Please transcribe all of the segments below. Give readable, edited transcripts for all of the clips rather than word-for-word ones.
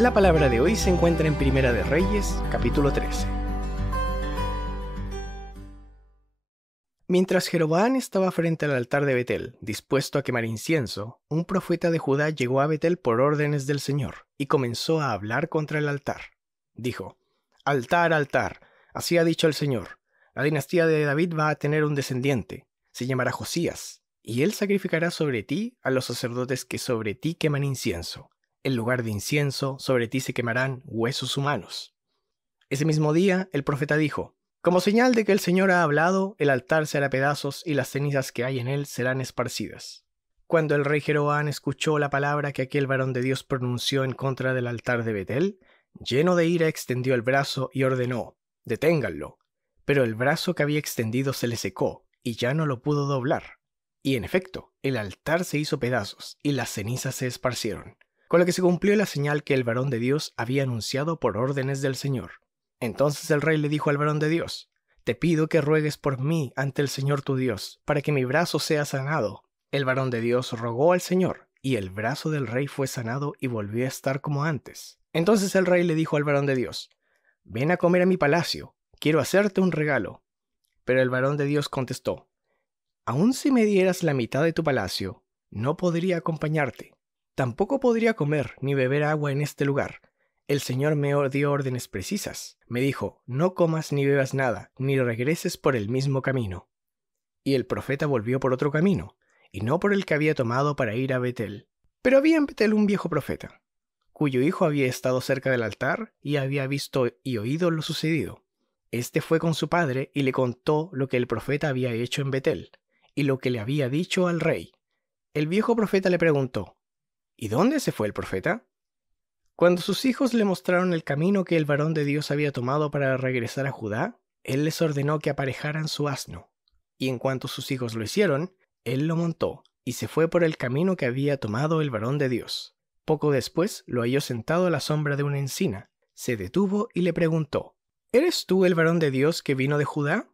La palabra de hoy se encuentra en Primera de Reyes, capítulo 13. Mientras Jeroboam estaba frente al altar de Betel, dispuesto a quemar incienso, un profeta de Judá llegó a Betel por órdenes del Señor y comenzó a hablar contra el altar. Dijo: «Altar, altar, así ha dicho el Señor, la dinastía de David va a tener un descendiente, se llamará Josías, y él sacrificará sobre ti a los sacerdotes que sobre ti queman incienso. En lugar de incienso, sobre ti se quemarán huesos humanos». Ese mismo día, el profeta dijo: «Como señal de que el Señor ha hablado, el altar se hará pedazos y las cenizas que hay en él serán esparcidas». Cuando el rey Jeroboam escuchó la palabra que aquel varón de Dios pronunció en contra del altar de Betel, lleno de ira extendió el brazo y ordenó: «Deténganlo». Pero el brazo que había extendido se le secó y ya no lo pudo doblar. Y en efecto, el altar se hizo pedazos y las cenizas se esparcieron, con lo que se cumplió la señal que el varón de Dios había anunciado por órdenes del Señor. Entonces el rey le dijo al varón de Dios: «Te pido que ruegues por mí ante el Señor tu Dios, para que mi brazo sea sanado». El varón de Dios rogó al Señor, y el brazo del rey fue sanado y volvió a estar como antes. Entonces el rey le dijo al varón de Dios: «Ven a comer a mi palacio, quiero hacerte un regalo». Pero el varón de Dios contestó: «Aun si me dieras la mitad de tu palacio, no podría acompañarte. Tampoco podría comer ni beber agua en este lugar. El Señor me dio órdenes precisas. Me dijo: no comas ni bebas nada, ni regreses por el mismo camino». Y el profeta volvió por otro camino, y no por el que había tomado para ir a Betel. Pero había en Betel un viejo profeta, cuyo hijo había estado cerca del altar y había visto y oído lo sucedido. Este fue con su padre y le contó lo que el profeta había hecho en Betel, y lo que le había dicho al rey. El viejo profeta le preguntó: «¿Y dónde se fue el profeta?». Cuando sus hijos le mostraron el camino que el varón de Dios había tomado para regresar a Judá, él les ordenó que aparejaran su asno. Y en cuanto sus hijos lo hicieron, él lo montó y se fue por el camino que había tomado el varón de Dios. Poco después lo halló sentado a la sombra de una encina. Se detuvo y le preguntó: «¿Eres tú el varón de Dios que vino de Judá?».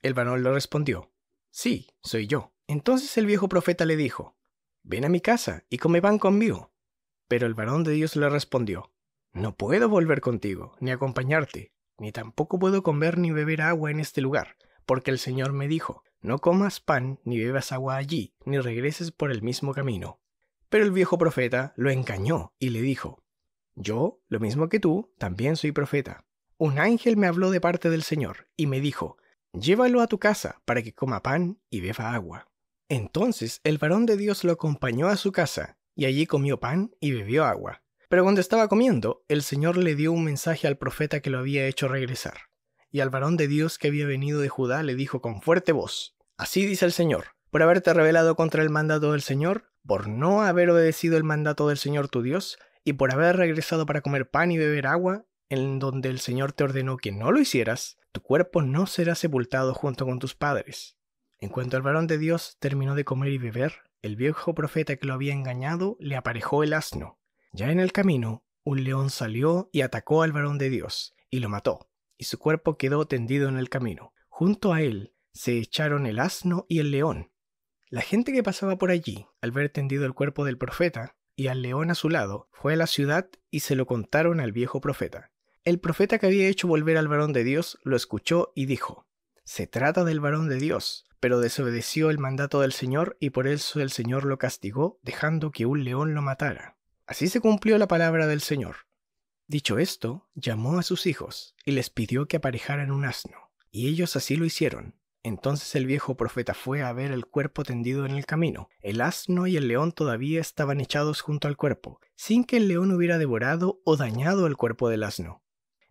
El varón le respondió: «Sí, soy yo». Entonces el viejo profeta le dijo: «Ven a mi casa y come pan conmigo». Pero el varón de Dios le respondió: «No puedo volver contigo, ni acompañarte, ni tampoco puedo comer ni beber agua en este lugar, porque el Señor me dijo: no comas pan ni bebas agua allí, ni regreses por el mismo camino». Pero el viejo profeta lo engañó y le dijo: «Yo, lo mismo que tú, también soy profeta. Un ángel me habló de parte del Señor y me dijo: llévalo a tu casa para que coma pan y beba agua». Entonces el varón de Dios lo acompañó a su casa, y allí comió pan y bebió agua. Pero cuando estaba comiendo, el Señor le dio un mensaje al profeta que lo había hecho regresar. Y al varón de Dios que había venido de Judá le dijo con fuerte voz: «Así dice el Señor, por haberte rebelado contra el mandato del Señor, por no haber obedecido el mandato del Señor tu Dios, y por haber regresado para comer pan y beber agua, en donde el Señor te ordenó que no lo hicieras, tu cuerpo no será sepultado junto con tus padres». En cuanto el varón de Dios terminó de comer y beber, el viejo profeta que lo había engañado le aparejó el asno. Ya en el camino, un león salió y atacó al varón de Dios, y lo mató, y su cuerpo quedó tendido en el camino. Junto a él se echaron el asno y el león. La gente que pasaba por allí, al ver tendido el cuerpo del profeta y al león a su lado, fue a la ciudad y se lo contaron al viejo profeta. El profeta que había hecho volver al varón de Dios lo escuchó y dijo: «Se trata del varón de Dios, pero desobedeció el mandato del Señor y por eso el Señor lo castigó, dejando que un león lo matara». Así se cumplió la palabra del Señor. Dicho esto, llamó a sus hijos y les pidió que aparejaran un asno, y ellos así lo hicieron. Entonces el viejo profeta fue a ver el cuerpo tendido en el camino. El asno y el león todavía estaban echados junto al cuerpo, sin que el león hubiera devorado o dañado el cuerpo del asno.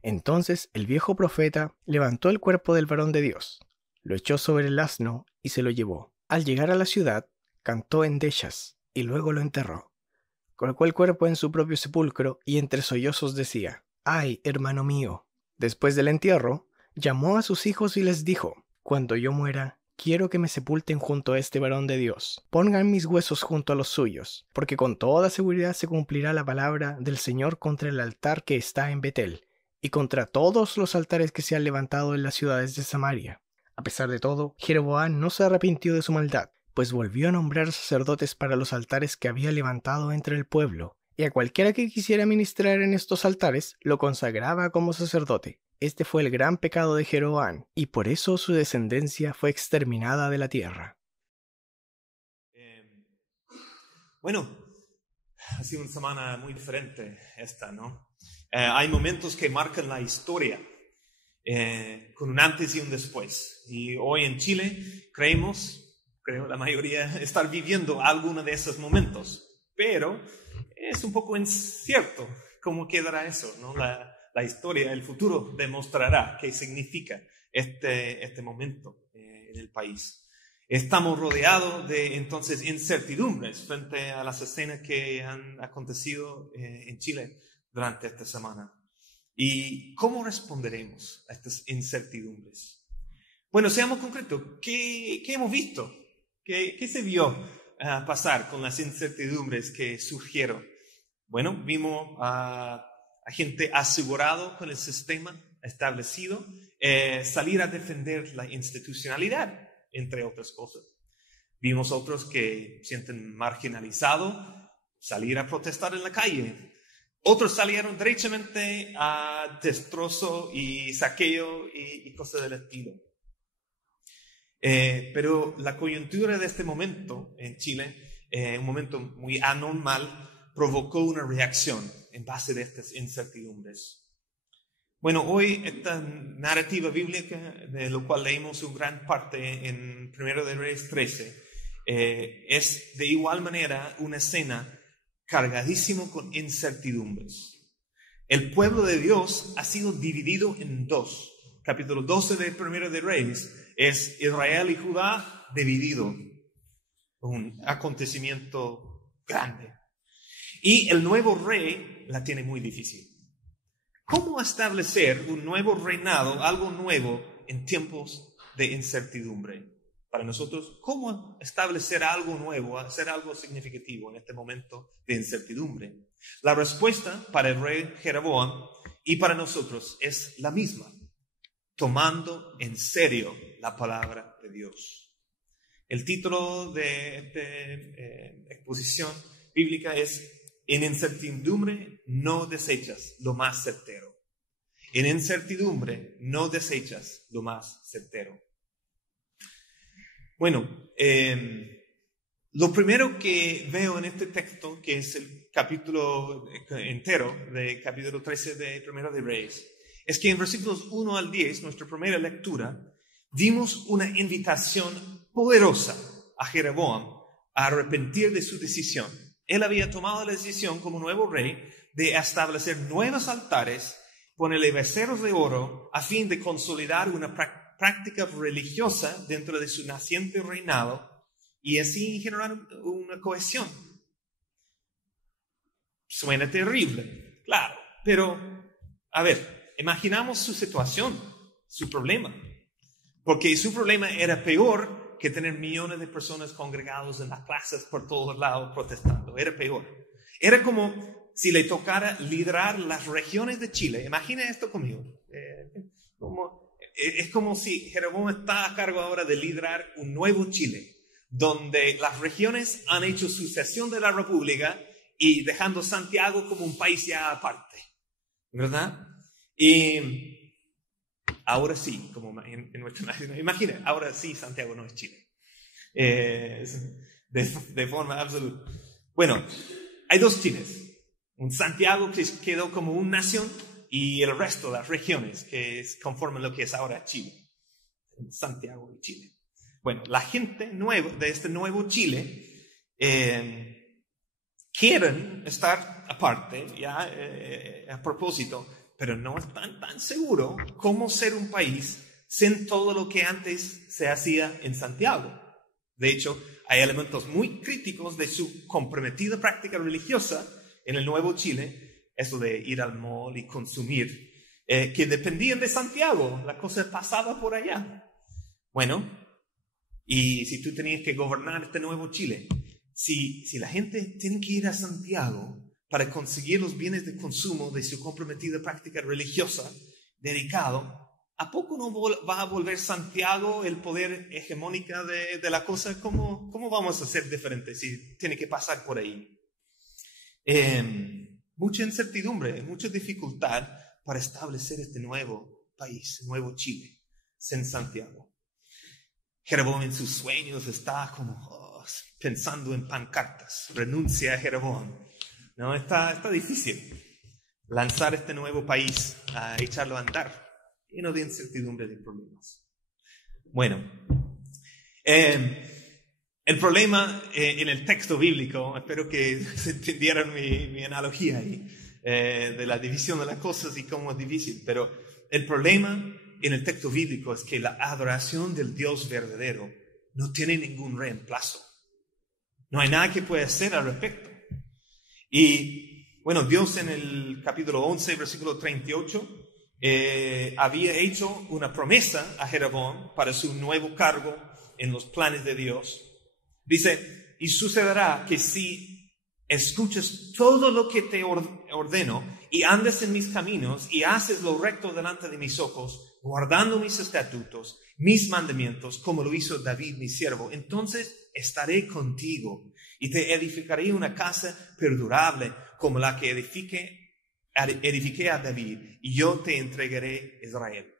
Entonces el viejo profeta levantó el cuerpo del varón de Dios, lo echó sobre el asno y se lo llevó. Al llegar a la ciudad, cantó endechas y luego lo enterró. Colocó el cuerpo en su propio sepulcro y entre sollozos decía: «¡Ay, hermano mío!». Después del entierro, llamó a sus hijos y les dijo: «Cuando yo muera, quiero que me sepulten junto a este varón de Dios. Pongan mis huesos junto a los suyos, porque con toda seguridad se cumplirá la palabra del Señor contra el altar que está en Betel, y contra todos los altares que se han levantado en las ciudades de Samaria». A pesar de todo, Jeroboam no se arrepintió de su maldad, pues volvió a nombrar sacerdotes para los altares que había levantado entre el pueblo, y a cualquiera que quisiera ministrar en estos altares lo consagraba como sacerdote. Este fue el gran pecado de Jeroboam, y por eso su descendencia fue exterminada de la tierra. Bueno, ha sido una semana muy diferente esta, ¿no? Hay momentos que marcan la historia, con un antes y un después. Y hoy en Chile creo la mayoría, estar viviendo alguno de esos momentos. Pero es un poco incierto cómo quedará eso, ¿no? La historia, el futuro demostrará qué significa este momento en el país. Estamos rodeados de entonces incertidumbres frente a las escenas que han acontecido en Chile durante esta semana. ¿Y cómo responderemos a estas incertidumbres? Bueno, seamos concretos. ¿Qué hemos visto? ¿Qué se vio pasar con las incertidumbres que surgieron? Bueno, vimos a gente asegurado con el sistema establecido, salir a defender la institucionalidad, entre otras cosas. Vimos otros que sienten marginalizados, salir a protestar en la calle. Otros salieron derechamente a destrozo y saqueo y cosas del estilo. Pero la coyuntura de este momento en Chile, un momento muy anormal, provocó una reacción en base de estas incertidumbres. Bueno, hoy esta narrativa bíblica, de lo cual leímos una gran parte en 1 de Reyes 13, es de igual manera una escena cargadísimo con incertidumbres. El pueblo de Dios ha sido dividido en dos. Capítulo 12 de 1 de Reyes es Israel y Judá dividido. Un acontecimiento grande. Y el nuevo rey la tiene muy difícil. ¿Cómo establecer un nuevo reinado, algo nuevo en tiempos de incertidumbre? Para nosotros, ¿cómo establecer algo nuevo, hacer algo significativo en este momento de incertidumbre? La respuesta para el rey Jeroboam y para nosotros es la misma, tomando en serio la palabra de Dios. El título de esta exposición bíblica es: en incertidumbre no desechas lo más certero. En incertidumbre no desechas lo más certero. Bueno, lo primero que veo en este texto, que es el capítulo entero, de capítulo 13 de 1 de Reyes, es que en versículos 1 al 10, nuestra primera lectura, vimos una invitación poderosa a Jeroboam a arrepentir de su decisión. Él había tomado la decisión como nuevo rey de establecer nuevos altares, ponerle becerros de oro a fin de consolidar una práctica religiosa dentro de su naciente reinado y así generar una cohesión. Suena terrible, claro, pero a ver, imaginamos su situación, su problema, porque su problema era peor que tener millones de personas congregados en las plazas por todos lados protestando. Era peor. Era como si le tocara liderar las regiones de Chile. Imagina esto conmigo. Es como si Jeroboam está a cargo ahora de liderar un nuevo Chile, donde las regiones han hecho sucesión de la República y dejando Santiago como un país ya aparte, ¿verdad? Y ahora sí, como en nuestra nación, imagina, ahora sí Santiago no es Chile, de forma absoluta. Bueno, hay dos Chiles, un Santiago que quedó como una nación y el resto de las regiones que conforman lo que es ahora Chile, Santiago y Chile. Bueno, la gente nueva de este nuevo Chile quieren estar aparte, ya a propósito, pero no están tan seguros cómo ser un país sin todo lo que antes se hacía en Santiago. De hecho, hay elementos muy críticos de su comprometida práctica religiosa en el Nuevo Chile, eso de ir al mall y consumir, que dependían de Santiago, la cosa pasaba por allá. Bueno, y si tú tenías que gobernar este Nuevo Chile, si la gente tiene que ir a Santiago para conseguir los bienes de consumo de su comprometida práctica religiosa dedicado, ¿a poco no va a volver Santiago el poder hegemónico de la cosa? ¿Cómo vamos a ser diferentes si tiene que pasar por ahí? mucha incertidumbre, mucha dificultad para establecer este nuevo país, nuevo Chile, en Santiago. Jeroboam en sus sueños está como pensando en pancartas, renuncia a Jeroboam. No, está difícil lanzar este nuevo país, a echarlo a andar, lleno de incertidumbre, de problemas. Bueno, el problema en el texto bíblico, espero que se entendieran mi analogía ahí, de la división de las cosas y cómo es difícil, pero el problema en el texto bíblico es que la adoración del Dios verdadero no tiene ningún reemplazo. No hay nada que pueda hacer al respecto. Y bueno, Dios en el capítulo 11, versículo 38, había hecho una promesa a Jeroboam para su nuevo cargo en los planes de Dios. Dice, y sucederá que si escuches todo lo que te ordeno y andes en mis caminos y haces lo recto delante de mis ojos, guardando mis estatutos, mis mandamientos, como lo hizo David mi siervo, entonces estaré contigo y te edificaré una casa perdurable como la que edifiqué a David, y yo te entregaré Israel.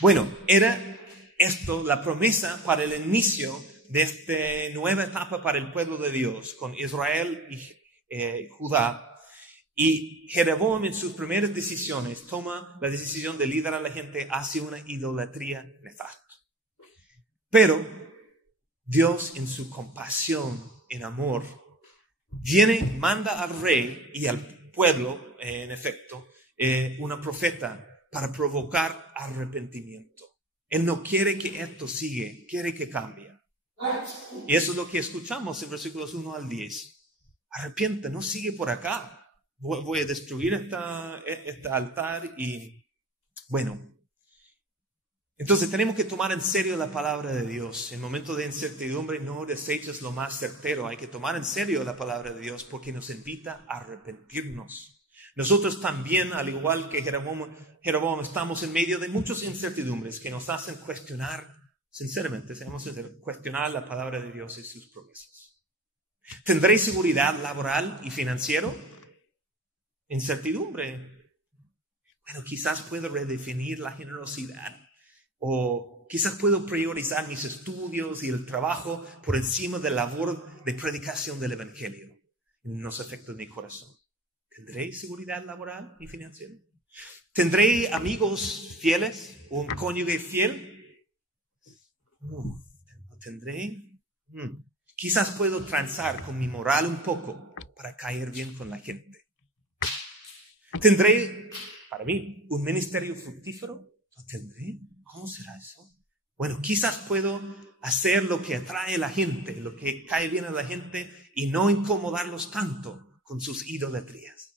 Bueno, era esto la promesa para el inicio de esta nueva etapa para el pueblo de Dios, con Israel y Judá. Y Jeroboam en sus primeras decisiones toma la decisión de liderar a la gente hacia una idolatría nefasta. Pero Dios en su compasión, en amor, manda al rey y al pueblo, en efecto, una profeta para provocar arrepentimiento. Él no quiere que esto siga, quiere que cambie. Y eso es lo que escuchamos en versículos 1 al 10. Arrepiente, no sigue por acá. Voy a destruir este altar y bueno. Entonces tenemos que tomar en serio la palabra de Dios. En momentos de incertidumbre no deseches lo más certero. Hay que tomar en serio la palabra de Dios porque nos invita a arrepentirnos. Nosotros también, al igual que Jeroboam, estamos en medio de muchas incertidumbres que nos hacen cuestionar, sinceramente, cuestionar la palabra de Dios y sus promesas. ¿Tendré seguridad laboral y financiero? Incertidumbre. Bueno, quizás puedo redefinir la generosidad. O quizás puedo priorizar mis estudios y el trabajo por encima de la labor de predicación del Evangelio en los efectos de mi corazón. ¿Tendré seguridad laboral y financiera? ¿Tendré amigos fieles o un cónyuge fiel? ¿No tendré? Quizás puedo transar con mi moral un poco para caer bien con la gente. ¿Tendré, para mí, un ministerio fructífero? ¿Lo tendré? ¿Cómo será eso? Bueno, quizás puedo hacer lo que atrae a la gente, lo que cae bien a la gente y no incomodarlos tanto con sus idolatrías.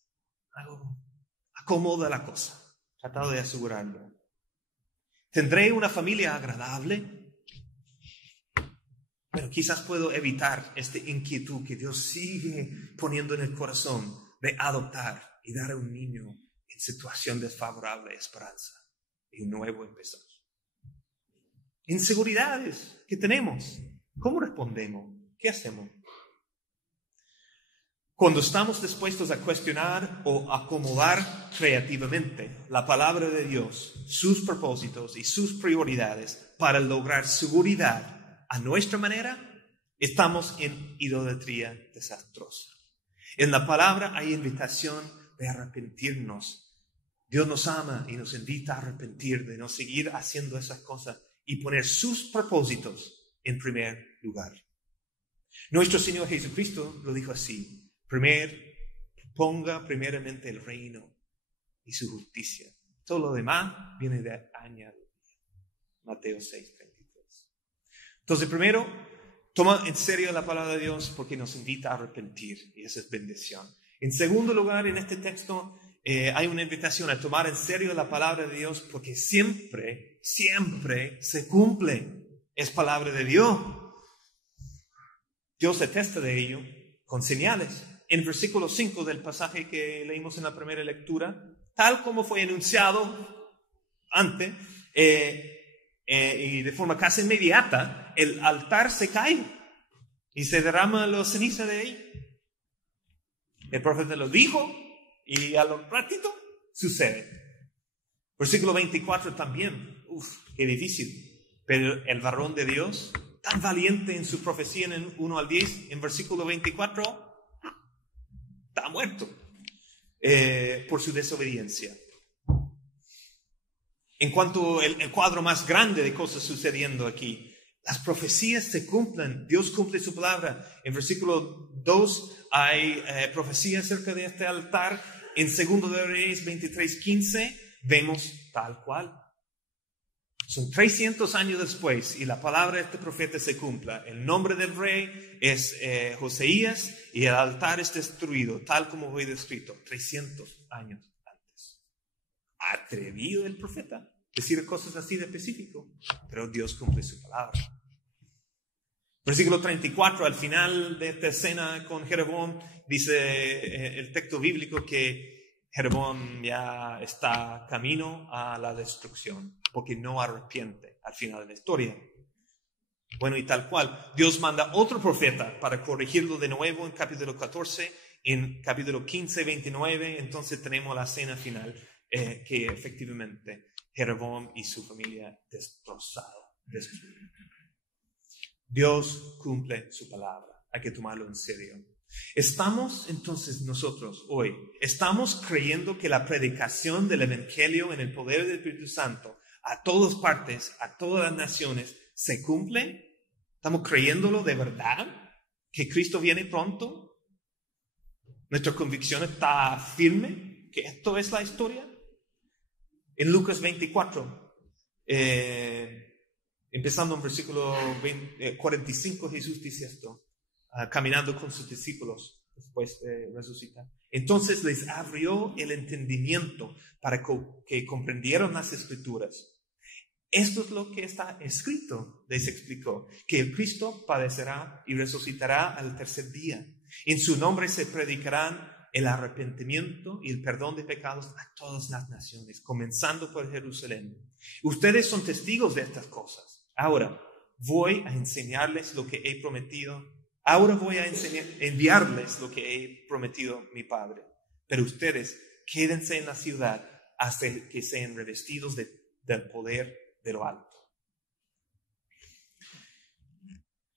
Acomoda la cosa, tratado de asegurarlo. ¿Tendré una familia agradable? Bueno, quizás puedo evitar esta inquietud que Dios sigue poniendo en el corazón de adoptar y dar a un niño en situación desfavorable esperanza y un nuevo empezar. Inseguridades que tenemos. ¿Cómo respondemos? ¿Qué hacemos? Cuando estamos dispuestos a cuestionar o acomodar creativamente la palabra de Dios, sus propósitos y sus prioridades para lograr seguridad a nuestra manera, estamos en idolatría desastrosa. En la palabra hay invitación de arrepentirnos. Dios nos ama y nos invita a arrepentir, de no seguir haciendo esas cosas y poner sus propósitos en primer lugar. Nuestro Señor Jesucristo lo dijo así: ponga primeramente el reino y su justicia. Todo lo demás viene de añadir. Mateo 6:33. Entonces, primero, toma en serio la palabra de Dios porque nos invita a arrepentir y esa es bendición. En segundo lugar, en este texto hay una invitación a tomar en serio la palabra de Dios porque siempre se cumple. Es palabra de Dios. Dios atesta de ello con señales. En versículo 5 del pasaje que leímos en la primera lectura, tal como fue anunciado antes, y de forma casi inmediata, el altar se cae y se derrama la ceniza de ahí. El profeta lo dijo y a lo ratito sucede. Versículo 24 también. Qué difícil. Pero el varón de Dios, tan valiente en su profecía en 1 al 10, en versículo 24, está muerto por su desobediencia. En cuanto al cuadro más grande de cosas sucediendo aquí, las profecías se cumplen, Dios cumple su palabra. En versículo 2 hay profecía acerca de este altar. En 2 de Reyes 23:15 vemos tal cual. Son 300 años después y la palabra de este profeta se cumpla. El nombre del rey es Joseías y el altar es destruido, tal como fue descrito 300 años antes. Atrevido el profeta decir cosas así de específico, pero Dios cumple su palabra. Versículo 34, al final de esta escena con Jeroboam, dice el texto bíblico que Jeroboam ya está camino a la destrucción, porque no arrepiente al final de la historia. Bueno, y tal cual, Dios manda otro profeta para corregirlo de nuevo en capítulo 14, en capítulo 15, 29, entonces tenemos la escena final, que efectivamente Jeroboam y su familia destrozado, destruido. Dios cumple su palabra, hay que tomarlo en serio. Estamos entonces nosotros hoy, estamos creyendo que la predicación del Evangelio en el poder del Espíritu Santo a todas partes, a todas las naciones, se cumple. ¿Estamos creyéndolo de verdad? ¿Que Cristo viene pronto? ¿Nuestra convicción está firme que esto es la historia? En Lucas 24, empezando en versículo 45, Jesús dice esto, caminando con sus discípulos después de resucitar. Entonces les abrió el entendimiento para que comprendieran las Escrituras. Esto es lo que está escrito, les explicó, que el Cristo padecerá y resucitará al tercer día. En su nombre se predicarán el arrepentimiento y el perdón de pecados a todas las naciones, comenzando por Jerusalén. Ustedes son testigos de estas cosas. Ahora voy a enseñarles lo que he prometido. Ahora voy a enviarles lo que he prometido mi Padre. Pero ustedes quédense en la ciudad hasta que sean revestidos del poder de lo alto.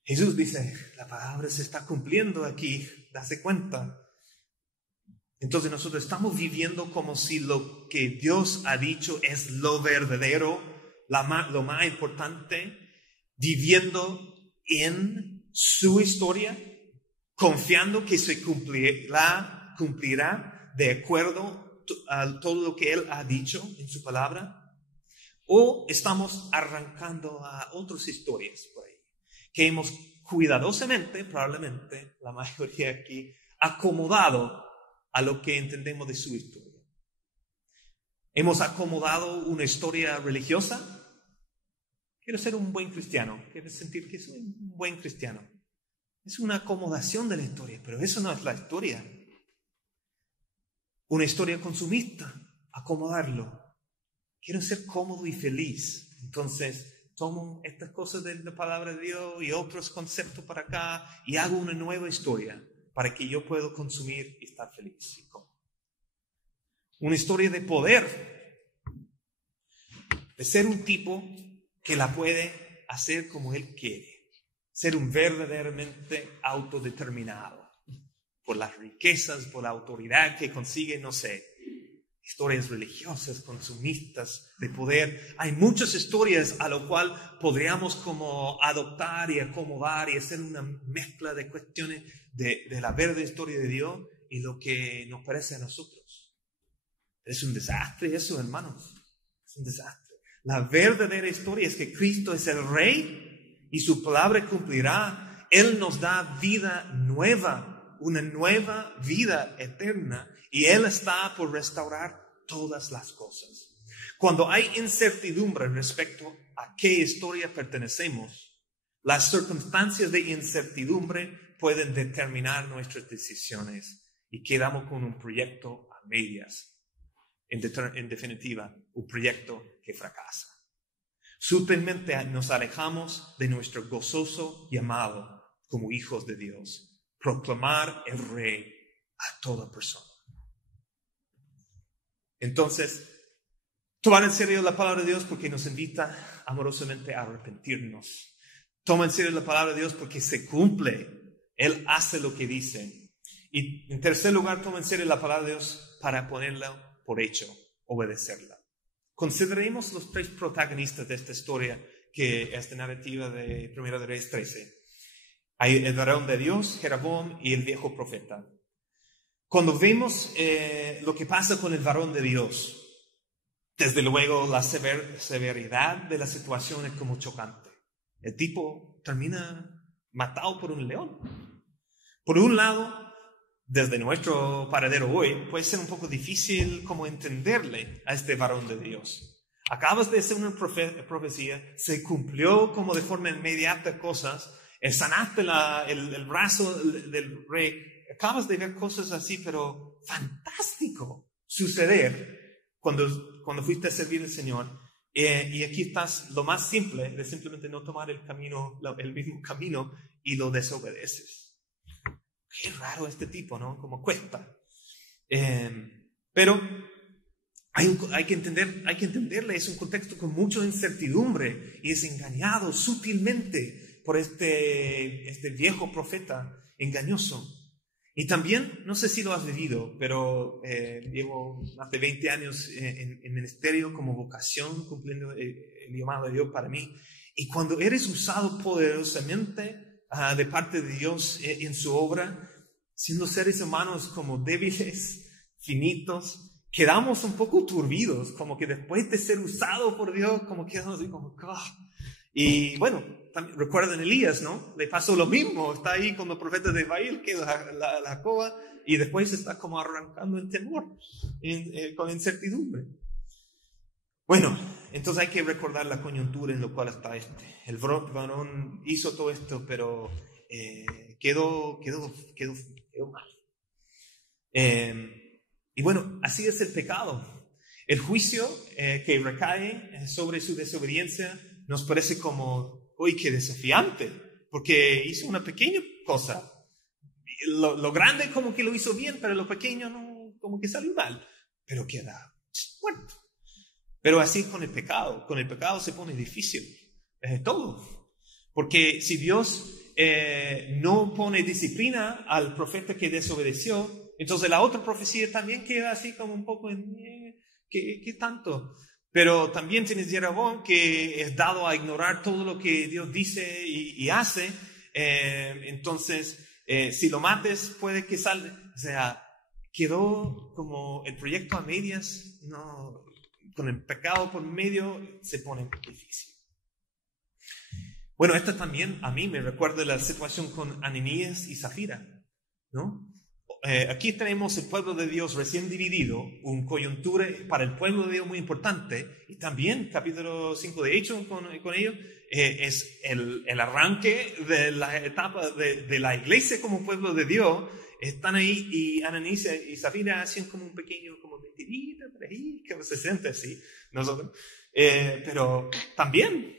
Jesús dice, la palabra se está cumpliendo aquí, dase cuenta. Entonces nosotros estamos viviendo como si lo que Dios ha dicho es lo verdadero, lo más importante, viviendo en su historia, confiando que se cumplirá de acuerdo a todo lo que Él ha dicho en su palabra. O estamos arrancando a otras historias por ahí, que hemos cuidadosamente, probablemente la mayoría aquí, acomodado a lo que entendemos de su historia. Hemos acomodado una historia religiosa. Quiero ser un buen cristiano, quiero sentir que soy un buen cristiano. Es una acomodación de la historia, pero eso no es la historia. Una historia consumista, acomodarlo. Quiero ser cómodo y feliz. Entonces, tomo estas cosas de la palabra de Dios y otros conceptos para acá y hago una nueva historia para que yo pueda consumir y estar feliz y cómodo. Una historia de poder, de ser un tipo que la puede hacer como él quiere, ser un verdaderamente autodeterminado por las riquezas, por la autoridad que consigue, no sé. Historias religiosas, consumistas, de poder. Hay muchas historias a lo cual podríamos como adoptar y acomodar y hacer una mezcla de cuestiones de la verdadera historia de Dios y lo que nos parece a nosotros. Es un desastre eso, hermanos. Es un desastre. La verdadera historia es que Cristo es el Rey y su palabra cumplirá. Él nos da vida nueva, una nueva vida eterna. Y Él está por restaurar todas las cosas. Cuando hay incertidumbre respecto a qué historia pertenecemos, las circunstancias de incertidumbre pueden determinar nuestras decisiones y quedamos con un proyecto a medias. En definitiva, un proyecto que fracasa. Sutilmente nos alejamos de nuestro gozoso llamado como hijos de Dios. Proclamar el Rey a toda persona. Entonces, tomar en serio la palabra de Dios porque nos invita amorosamente a arrepentirnos. Toma en serio la palabra de Dios porque se cumple. Él hace lo que dice. Y en tercer lugar, toma en serio la palabra de Dios para ponerla por hecho, obedecerla. Consideremos los tres protagonistas de esta historia, que esta narrativa de Primera de Reyes 13. Hay el varón de Dios, Jeroboam, y el viejo profeta. Cuando vemos lo que pasa con el varón de Dios, desde luego la severidad de la situación es como chocante. El tipo termina matado por un león. Por un lado, desde nuestro paradero hoy, puede ser un poco difícil como entenderle a este varón de Dios. Acabas de hacer una profecía, se cumplió como de forma inmediata cosas, sanaste el brazo del rey, acabas de ver cosas así, pero fantástico suceder cuando fuiste a servir al Señor. Y aquí estás lo más simple de simplemente no tomar el mismo camino y lo desobedeces. Qué raro este tipo, ¿no? Como cuesta. Pero hay que entenderle, es un contexto con mucha incertidumbre y es engañado sutilmente por este viejo profeta engañoso. Y también, no sé si lo has vivido, pero llevo más de 20 años en ministerio como vocación, cumpliendo el llamado de Dios para mí. Y cuando eres usado poderosamente de parte de Dios en su obra, siendo seres humanos como débiles, finitos, quedamos un poco turbidos, como que después de ser usado por Dios, como quedamos así como... Y bueno, también, recuerden Elías, ¿no? Le pasó lo mismo, está ahí con los profetas de Baal, que la cova, y después está como arrancando en temor, con incertidumbre. Bueno, entonces hay que recordar la coyuntura en la cual está el varón hizo todo esto, pero quedó mal. Y bueno, así es el pecado. El juicio que recae sobre su desobediencia nos parece como, uy, qué desafiante, porque hizo una pequeña cosa. Lo grande como que lo hizo bien, pero lo pequeño no, como que salió mal, pero queda muerto. Pero así con el pecado se pone difícil todo, porque si Dios no pone disciplina al profeta que desobedeció, entonces la otra profecía también queda así como un poco en, ¿qué tanto? Pero también tienes Jeroboam, que es dado a ignorar todo lo que Dios dice y hace. Entonces, si lo mates, puede que salga. O sea, quedó como el proyecto a medias. No, con el pecado por medio se pone difícil. Bueno, esto también a mí me recuerda la situación con Ananías y Zafira, ¿no? Aquí tenemos el pueblo de Dios recién dividido, un coyuntura para el pueblo de Dios muy importante, y también capítulo 5 de Hechos con ellos, es el arranque de la etapa de la iglesia como pueblo de Dios. Están ahí y Ananías y Zafira hacen como un pequeño, como mentirita por ahí, que se siente así, nosotros, pero también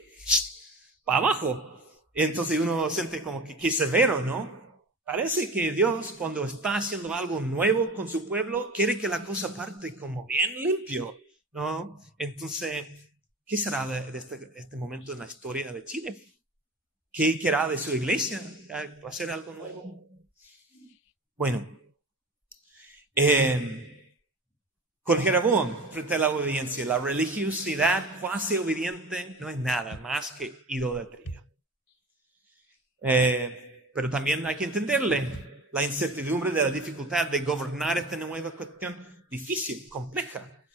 para abajo. Entonces uno siente como que severo, ¿no? Parece que Dios, cuando está haciendo algo nuevo con su pueblo, quiere que la cosa parte como bien limpio, ¿no? Entonces, ¿qué será de este momento en la historia de Chile? ¿Qué querrá de su iglesia? ¿Hacer algo nuevo? Bueno, con Jeroboam, frente a la obediencia, la religiosidad cuasi obediente no es nada más que idolatría. Pero también hay que entenderle la incertidumbre de la dificultad de gobernar esta nueva cuestión difícil, compleja.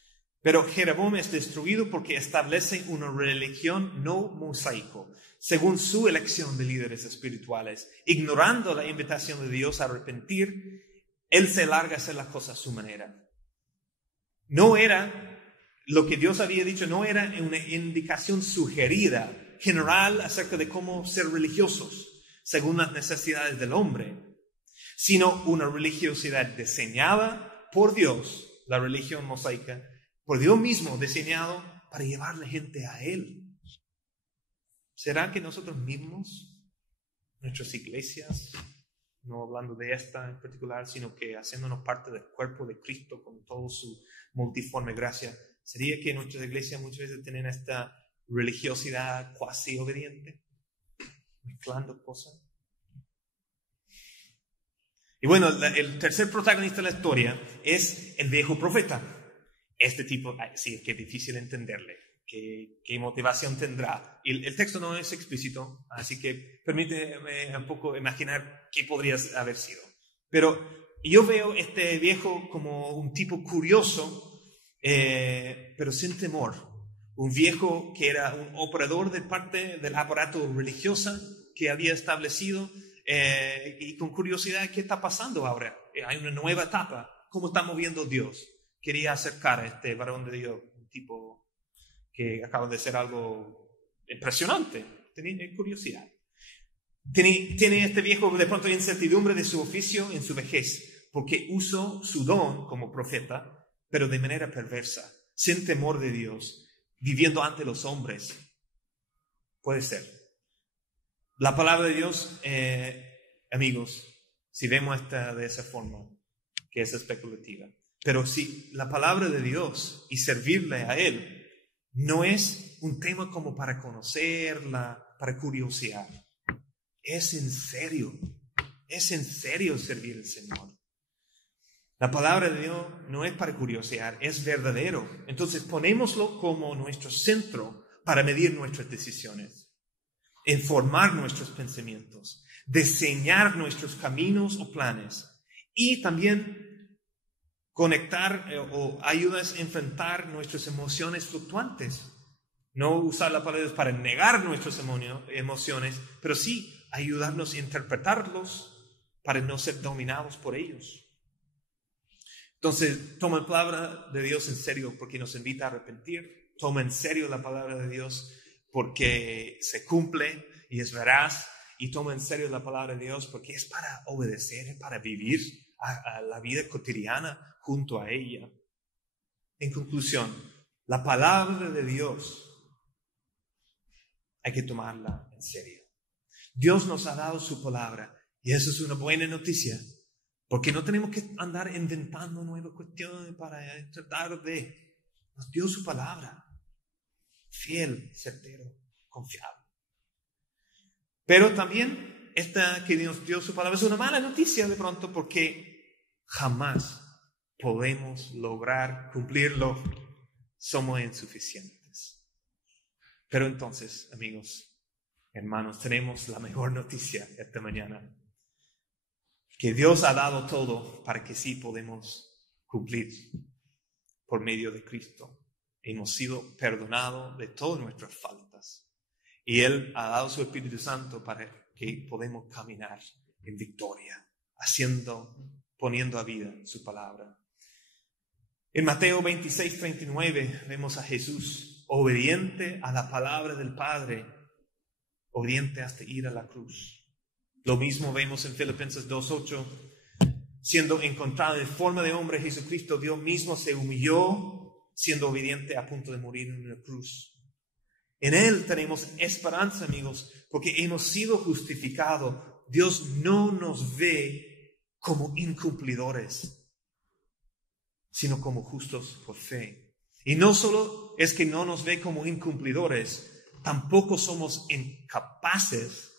Pero Jeroboam es destruido porque establece una religión no mosaico, según su elección de líderes espirituales. Ignorando la invitación de Dios a arrepentir, él se larga a hacer las cosas a su manera. No era lo que Dios había dicho, no era una indicación sugerida, general, acerca de cómo ser religiosos según las necesidades del hombre, sino una religiosidad diseñada por Dios, la religión mosaica, por Dios mismo diseñado para llevarle gente a Él. ¿Será que nosotros mismos, nuestras iglesias, no hablando de esta en particular, sino que haciéndonos parte del cuerpo de Cristo con toda su multiforme gracia, sería que nuestras iglesias muchas veces tienen esta religiosidad cuasi obediente, mezclando cosas. Y bueno, el tercer protagonista de la historia es el viejo profeta. Este tipo, sí, que es difícil entenderle. ¿Qué motivación tendrá? El texto no es explícito, así que permíteme un poco imaginar qué podría haber sido. Pero yo veo este viejo como un tipo curioso, pero sin temor. Un viejo que era un operador de parte del aparato religioso que había establecido, y con curiosidad, ¿qué está pasando ahora? Hay una nueva etapa. ¿Cómo está moviendo Dios? Quería acercar a este varón de Dios, un tipo que acaba de hacer algo impresionante. Tenía curiosidad. Tiene este viejo de pronto incertidumbre de su oficio en su vejez, porque usó su don como profeta, pero de manera perversa, sin temor de Dios, viviendo ante los hombres. Puede ser. La palabra de Dios, amigos, si vemos esta de esa forma, que es especulativa, pero si la palabra de Dios y servirle a Él no es un tema como para conocerla, para curiosear. Es en serio servir al Señor. La palabra de Dios no es para curiosear, es verdadero. Entonces ponémoslo como nuestro centro para medir nuestras decisiones, informar nuestros pensamientos, diseñar nuestros caminos o planes y también conectar o ayudas a enfrentar nuestras emociones fluctuantes. No usar la palabra para negar nuestras emociones, pero sí ayudarnos a interpretarlos para no ser dominados por ellos. Entonces, toma la palabra de Dios en serio porque nos invita a arrepentir. Toma en serio la palabra de Dios porque se cumple y es veraz. Y toma en serio la palabra de Dios porque es para obedecer, es para vivir a la vida cotidiana junto a ella. En conclusión, la palabra de Dios hay que tomarla en serio. Dios nos ha dado su palabra y eso es una buena noticia, porque no tenemos que andar inventando nuevas cuestiones para tratar de... Nos dio su palabra, fiel, certero, confiable. Pero también esta que nos dio su palabra es una mala noticia de pronto, porque jamás podemos lograr cumplirlo. Somos insuficientes. Pero entonces, amigos, hermanos, tenemos la mejor noticia esta mañana. Que Dios ha dado todo para que sí podemos cumplir por medio de Cristo. Hemos sido perdonados de todas nuestras faltas. Y Él ha dado su Espíritu Santo para que podamos caminar en victoria, poniendo a vida su palabra. En Mateo 26:39 vemos a Jesús obediente a la palabra del Padre, obediente hasta ir a la cruz. Lo mismo vemos en Filipenses 2:8, siendo encontrado en forma de hombre, Jesucristo Dios mismo se humilló, siendo obediente a punto de morir en una cruz. En Él tenemos esperanza, amigos, porque hemos sido justificados. Dios no nos ve como incumplidores, sino como justos por fe. Y no solo es que no nos ve como incumplidores, tampoco somos incapaces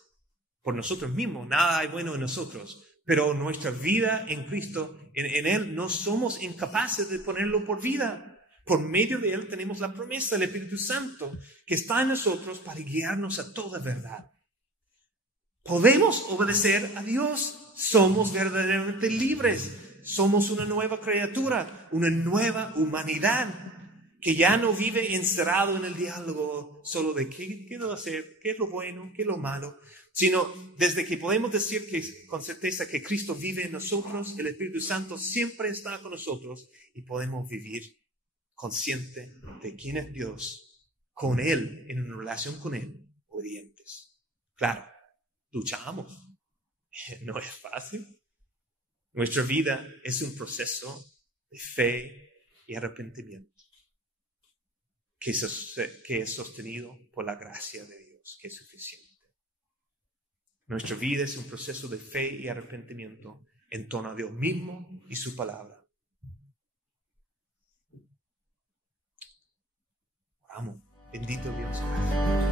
por nosotros mismos. Nada hay bueno en nosotros, pero nuestra vida en Cristo, en Él, no somos incapaces de ponerlo por vida. Por medio de Él tenemos la promesa del Espíritu Santo que está en nosotros para guiarnos a toda verdad. Podemos obedecer a Dios. Somos verdaderamente libres. Somos una nueva criatura, una nueva humanidad que ya no vive encerrado en el diálogo solo de qué debo hacer, qué es lo bueno, qué es lo malo, sino desde que podemos decir que con certeza que Cristo vive en nosotros, el Espíritu Santo siempre está con nosotros y podemos vivir consciente de quién es Dios, con Él, en una relación con Él, obedientes. Claro, luchamos, no es fácil. Nuestra vida es un proceso de fe y arrepentimiento que es sostenido por la gracia de Dios, que es suficiente. Nuestra vida es un proceso de fe y arrepentimiento en torno a Dios mismo y su palabra. Oramos. Bendito Dios.